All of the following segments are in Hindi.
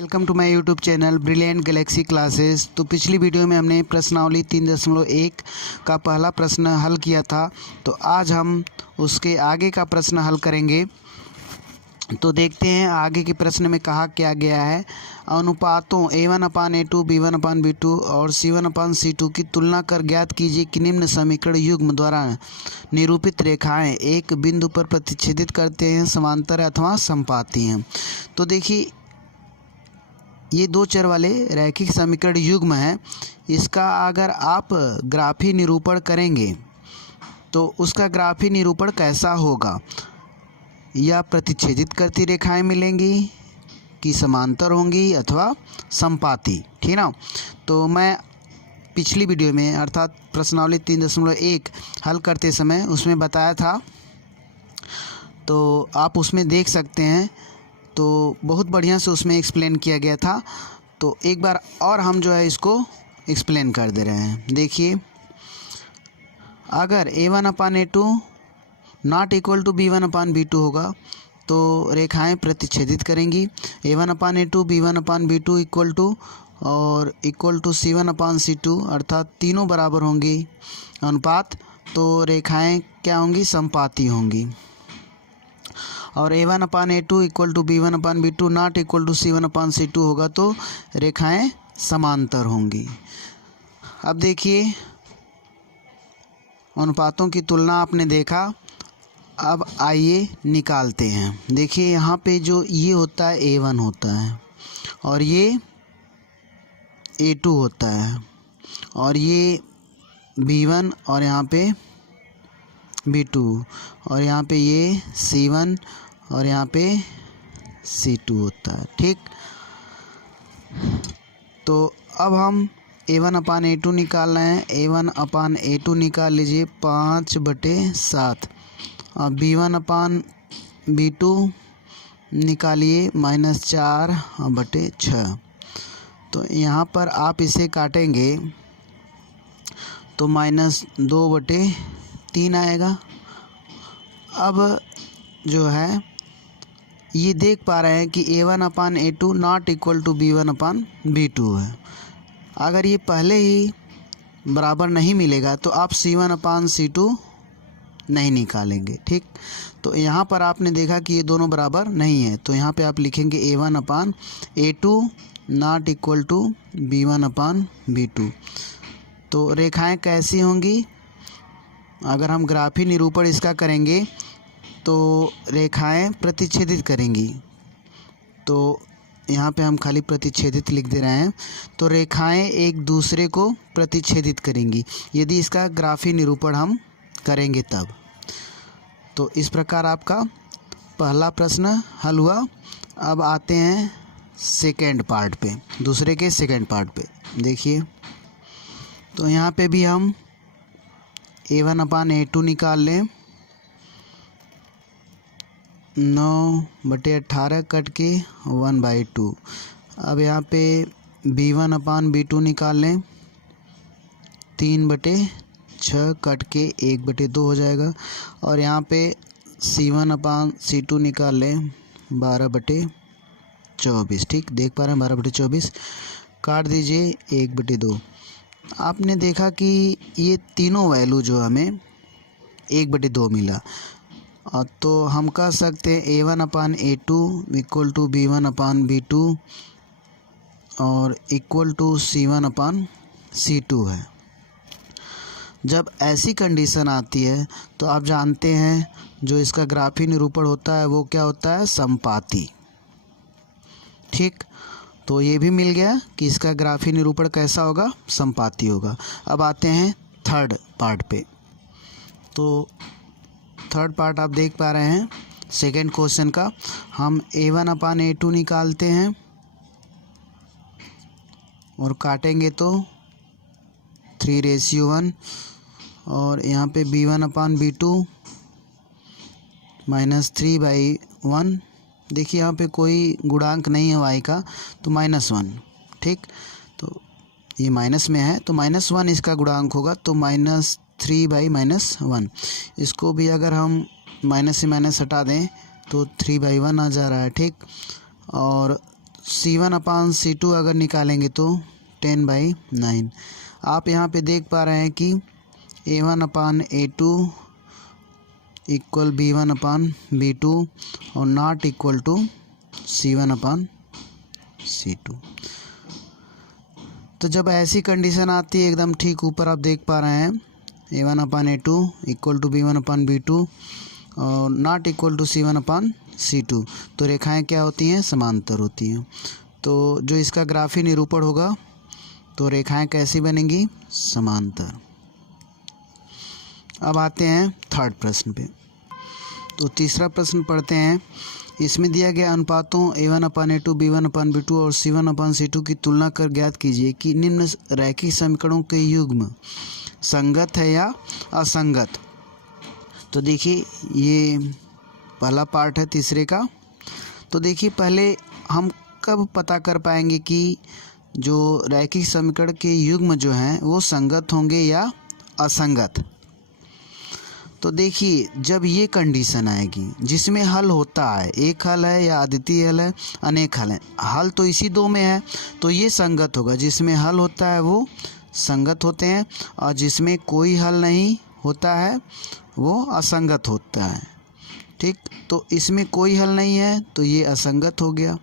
Welcome to my YouTube channel brilliant galaxy classes. तो पिछली वीडियो में हमने प्रश्नावली 3.1 का पहला प्रश्न हल किया था। तो आज हम उसके आगे का प्रश्न हल करेंगे। तो देखते हैं आगे के प्रश्न में कहा क्या गया है। अनुपातों A1/A2, B1/B2 और C1/C2 की तुलना कर ज्ञात कीजिए कि निम्न समीकरण युग्म द्वारा निरूपित रेखाएं एक बिंदु पर प्रतिच्छेदित करते हैं, समांतर अथवा समपाती हैं। तो देखिए ये दो चर वाले रैखिक समीकरण युग्म है। इसका अगर आप ग्राफी निरूपण करेंगे तो उसका ग्राफी निरूपण कैसा होगा। या प्रतिच्छेदित करती रेखाएं मिलेंगी कि समांतर होंगी अथवा समपाती, ठीक ना। तो मैं पिछली वीडियो में अर्थात प्रश्नावली 3.1 हल करते समय उसमें बताया था, तो आप उसमें देख सकते हैं। तो बहुत बढ़िया से उसमें एक्सप्लेन किया गया था। तो एक बार और हम जो है इसको एक्सप्लेन कर दे रहे हैं। देखिए अगर A1/A2 not equal to B1/B2 होगा तो रेखाएं प्रतिच्छेदित करेंगी। A1/A2 B1/B2 इक्वल टू और इक्वल टू C1/C2 अर्थात तीनों बराबर होंगी अनुपात, तो रेखाएं क्या होंगी, समपाती होंगी। और A1/A2 equal to B1/B2 not equal to C1/C2 होगा तो रेखाएं समांतर होंगी। अब देखिए अनुपातों की तुलना आपने देखा। अब आइए निकालते हैं। देखिए यहाँ पे जो ये होता है A1 होता है और ये A2 होता है और ये B1 और यहाँ पे B2 और यहाँ पे ये C1 और यहाँ पे C2 होता है, ठीक। तो अब हम A1/A2 निकाल रहे हैं। A1/A2 निकाल लीजिए 5/7। अब B1/B2 निकालिए -4/6। तो यहाँ पर आप इसे काटेंगे तो -2/3 आएगा। अब जो है ये देख पा रहे हैं कि A1/A2 not equal to B1/B2 है। अगर ये पहले ही बराबर नहीं मिलेगा तो आप C1/C2 नहीं निकालेंगे, ठीक। तो यहाँ पर आपने देखा कि ये दोनों बराबर नहीं है, तो यहाँ पे आप लिखेंगे A1/A2 not equal to B1/B2। तो रेखाएं कैसी होंगी, अगर हम ग्राफी निरूपण इसका करेंगे तो रेखाएं प्रतिच्छेदित करेंगी। तो यहाँ पे हम खाली प्रतिच्छेदित लिख दे रहे हैं। तो रेखाएं एक दूसरे को प्रतिच्छेदित करेंगी यदि इसका ग्राफी निरूपण हम करेंगे तब। तो इस प्रकार आपका पहला प्रश्न हल हुआ। अब आते हैं सेकेंड पार्ट पे, दूसरे के सेकेंड पार्ट पे। देखिए तो यहाँ पे भी हम A1/A2 निकाल लें। 9/18 कट के 1/2। अब यहाँ पे B1/B2 निकाल लें। 3/6 कट के 1/2 हो जाएगा। और यहाँ पे C1/C2 निकाल लें 12/24, ठीक। देख पा रहे हैं 12/24 काट दीजिए 1/2। आपने देखा कि ये तीनों वैल्यू जो हमें 1/2 मिला। तो हम कह सकते हैं A1/A2 इक्वल टू B1/B2 और इक्वल टू C1/C2 है। जब ऐसी कंडीशन आती है तो आप जानते हैं जो इसका ग्राफी निरूपण होता है वो क्या होता है, समपाती, ठीक। तो ये भी मिल गया कि इसका ग्राफी निरूपण कैसा होगा, समपाती होगा। अब आते हैं थर्ड पार्ट पे। तो थर्ड पार्ट आप देख पा रहे हैं सेकेंड क्वेश्चन का। हम A1/A2 निकालते हैं और काटेंगे तो 3:1 और यहाँ पे B1/B2 -3/1। देखिए यहाँ पे कोई गुणांक नहीं है y का, तो -1, ठीक। तो ये माइनस में है तो -1 इसका गुणांक होगा, तो -3/-1। इसको भी अगर हम माइनस से माइनस हटा दें तो 3/1 आ जा रहा है, ठीक। और C1/C2 अगर निकालेंगे तो 10/9। आप यहाँ पे देख पा रहे हैं कि A1/A2 इक्वल B1/B2 और नॉट इक्वल टू C1/C2। तो जब ऐसी कंडीशन आती है एकदम ठीक ऊपर आप देख पा रहे हैं A1/A2 इक्वल टू B1/B2 और नॉट इक्वल टू C1/C2, तो रेखाएं क्या होती हैं, समांतर होती हैं। तो जो इसका ग्राफी निरूपण होगा तो रेखाएं कैसी बनेंगी, समांतर। अब आते हैं थर्ड प्रश्न पे। तो तीसरा प्रश्न पढ़ते हैं। इसमें दिया गया अनुपातों A1/A2 B1/B2 और C1/C2 की तुलना कर ज्ञात कीजिए कि निम्न रैखिक समीकरणों के युग्म संगत है या असंगत। तो देखिए ये पहला पार्ट है तीसरे का। तो देखिए पहले हम कब पता कर पाएंगे कि जो रैखिक समीकरण के युग्म जो हैं वो संगत होंगे या असंगत। तो देखिए जब ये कंडीशन आएगी जिसमें हल होता है, एक हल है या अद्वितीय हल है, अनेक हल हैं, हल तो इसी दो में है, तो ये संगत होगा। जिसमें हल होता है वो संगत होते हैं और जिसमें कोई हल नहीं होता है वो असंगत होता है। ठीक, तो इसमें कोई हल नहीं है तो ये असंगत हो गया,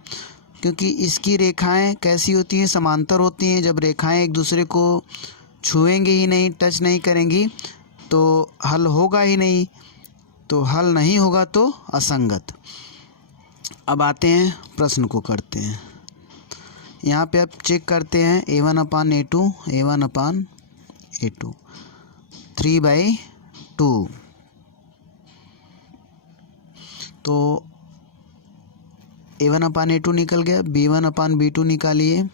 क्योंकि इसकी रेखाएं कैसी होती हैं, समांतर होती हैं। जब रेखाएं एक दूसरे को छुएंगी ही नहीं, टच नहीं करेंगी, तो हल होगा ही नहीं, तो हल नहीं होगा तो असंगत। अब आते हैं प्रश्न को करते हैं। यहाँ पे आप चेक करते हैं A1/A2 3/2। तो A1/A2 निकल गया, B1/B2 निकालिए,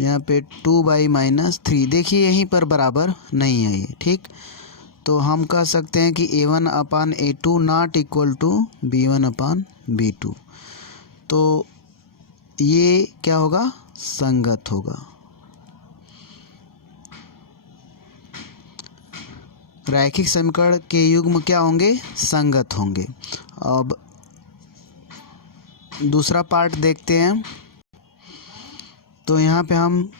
यहाँ पे 2/-3। देखिए यहीं पर बराबर नहीं है ये, ठीक। तो हम कह सकते हैं कि A1/A2 not equal to B1/B2। तो ये क्या होगा, संगत होगा। रैखिक समीकरण के युग्म क्या होंगे, संगत होंगे। अब दूसरा पार्ट देखते हैं। तो यहाँ पे हम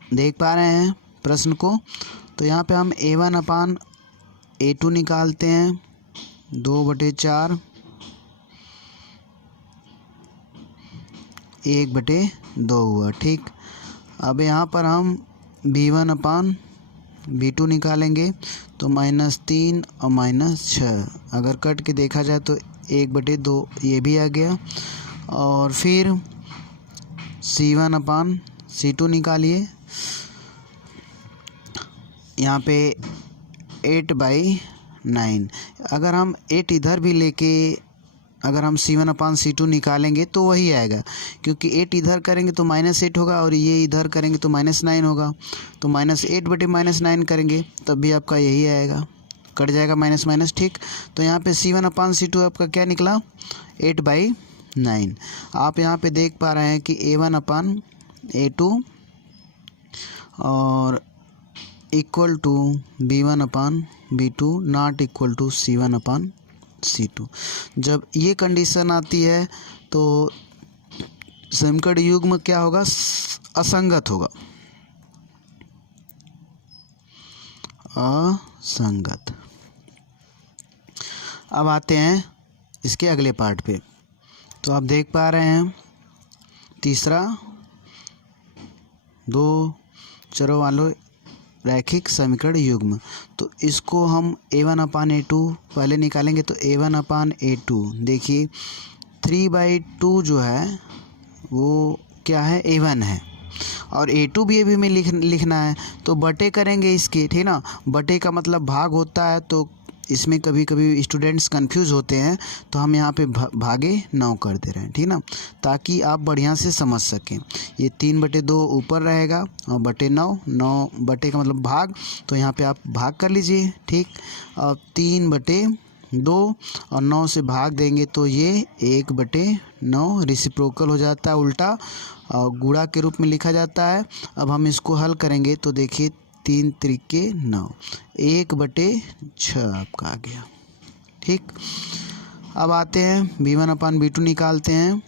देख पा रहे हैं प्रश्न को। तो यहाँ पे हम A1/A2 निकालते हैं, 2/4 1/2 हुआ, ठीक। अब यहाँ पर हम B1/B2 निकालेंगे तो -3 और -6, अगर कट के देखा जाए तो 1/2 ये भी आ गया। और फिर C1/C2 निकालिए, यहाँ पे 8/9। अगर हम 8 इधर भी लेके अगर हम C1/C2 निकालेंगे तो वही आएगा, क्योंकि 8 इधर करेंगे तो -8 होगा और ये इधर करेंगे तो -9 होगा। तो -8/-9 करेंगे तब भी आपका यही आएगा, कट जाएगा माइनस माइनस, ठीक। तो यहाँ पे C1/C2 आपका क्या निकला, 8/9। आप यहाँ पे देख पा रहे हैं कि A1/A2 और equal to B1/B2 not equal to C1/C2। जब ये कंडीशन आती है तो समीकरण युग्म क्या होगा, असंगत होगा, असंगत। अब आते हैं इसके अगले पार्ट पे। तो आप देख पा रहे हैं तीसरा, 2 चरों वाले रैखिक समीकरण युग्म। तो इसको हम A1/A2 पहले निकालेंगे। तो A1/A2 देखिए 3/2 जो है वो क्या है, A1 है, और A2 भी अभी में लिखना है। तो बटे करेंगे इसके, ठीक ना। बटे का मतलब भाग होता है, तो इसमें कभी कभी स्टूडेंट्स कंफ्यूज होते हैं, तो हम यहाँ पे भागे 9 कर दे रहे हैं, ठीक ना, ताकि आप बढ़िया से समझ सकें। ये 3/2 ऊपर रहेगा और बटे 9, 9 बटे का मतलब भाग, तो यहाँ पे आप भाग कर लीजिए, ठीक। अब 3/2 और 9 से भाग देंगे तो ये 1/9 रेसिप्रोकल हो जाता है, उल्टा और गुणा के रूप में लिखा जाता है। अब हम इसको हल करेंगे तो देखिए 3 त्रिके 9, 1/6 आपका आ गया, ठीक। अब आते हैं B1/B2 निकालते हैं।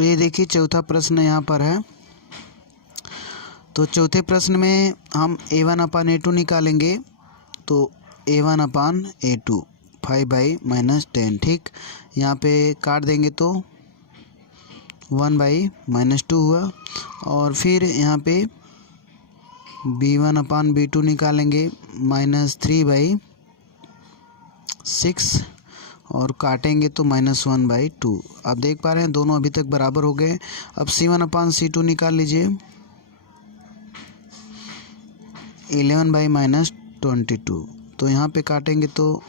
तो ये देखिए चौथा प्रश्न यहाँ पर है। तो चौथे प्रश्न में हम a1/a2 निकालेंगे। तो a1/a2 5/-10, ठीक। यहाँ पे काट देंगे तो 1/-2 हुआ। और फिर यहाँ पे b1/b2 निकालेंगे -3/6 और काटेंगे तो -1/2। आप देख पा रहे हैं दोनों अभी तक बराबर हो गए। अब c1/c2 निकाल लीजिए 11/-22। तो यहाँ पे काटेंगे तो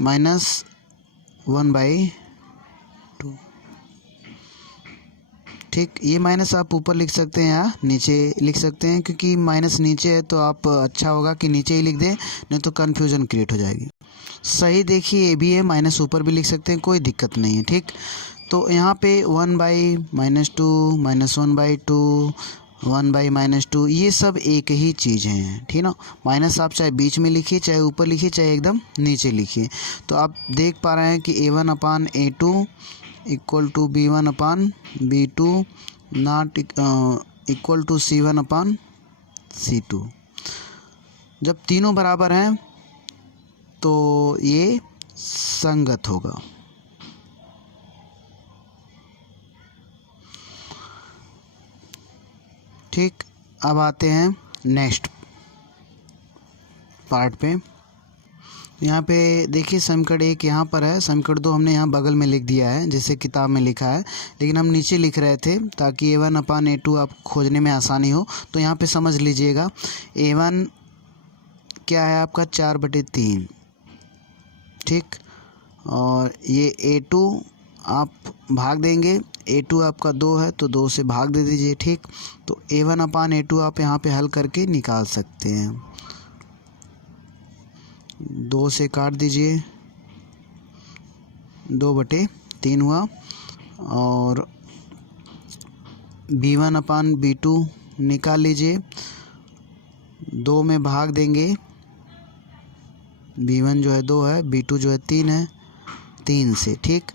-1/2, ठीक। ये माइनस आप ऊपर लिख सकते हैं या नीचे लिख सकते हैं, क्योंकि माइनस नीचे है तो आप अच्छा होगा कि नीचे ही लिख दें, नहीं तो कन्फ्यूज़न क्रिएट हो जाएगी। सही देखिए, ये भी है, माइनस ऊपर भी लिख सकते हैं, कोई दिक्कत नहीं है, ठीक। तो यहाँ पे 1/-2 -1/2 1/-2 ये सब एक ही चीज़ हैं, ठीक ना। माइनस आप चाहे बीच में लिखिए, चाहे ऊपर लिखिए, चाहे एकदम नीचे लिखिए। तो आप देख पा रहे हैं कि a1/a2 equal to b1/b2 not equal to c1/c2। जब तीनों बराबर हैं तो ये संगत होगा। ठीक, अब आते हैं नेक्स्ट पार्ट पे। यहाँ पे देखिए समीकरण 1 यहाँ पर है, समीकरण 2 हमने यहाँ बगल में लिख दिया है जैसे किताब में लिखा है, लेकिन हम नीचे लिख रहे थे ताकि a1/a2 आप खोजने में आसानी हो। तो यहाँ पे समझ लीजिएगा a1 क्या है आपका 4/3, ठीक। और ये a2 आप भाग देंगे, a2 आपका 2 है तो 2 से भाग दे दीजिए, ठीक। तो a1/a2 आप यहाँ पे हल करके निकाल सकते हैं। 2 से काट दीजिए, 2/3 हुआ। और b1/b2 निकाल लीजिए, 2 में भाग देंगे, b1 जो है 2 है, b2 जो है 3 है, 3 से, ठीक।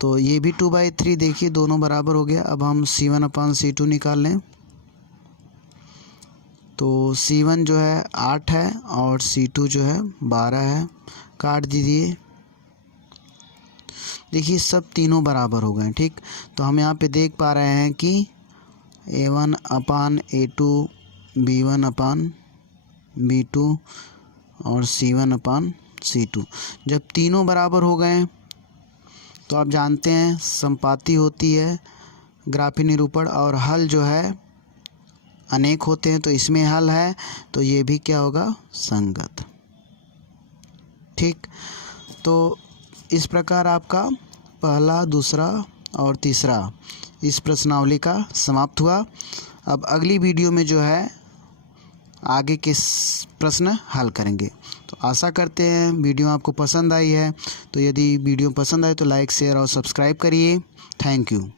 तो ये भी 2/3 देखिए दोनों बराबर हो गया। अब हम c1/c2 निकाल लें। तो c1 जो है 8 है और c2 जो है 12 है, काट दीजिए। देखिए सब तीनों बराबर हो गए, ठीक। तो हम यहाँ पे देख पा रहे हैं कि a1/a2 b1/b2 और c1/c2 जब तीनों बराबर हो गए तो आप जानते हैं संपाती होती है ग्राफी निरूपण, और हल जो है अनेक होते हैं। तो इसमें हल है तो ये भी क्या होगा, संगत, ठीक। तो इस प्रकार आपका पहला, दूसरा और तीसरा इस प्रश्नावली का समाप्त हुआ। अब अगली वीडियो में जो है आगे के प्रश्न हल करेंगे। तो आशा करते हैं वीडियो आपको पसंद आई है। तो यदि वीडियो पसंद आए तो लाइक, शेयर और सब्सक्राइब करिए। Thank you.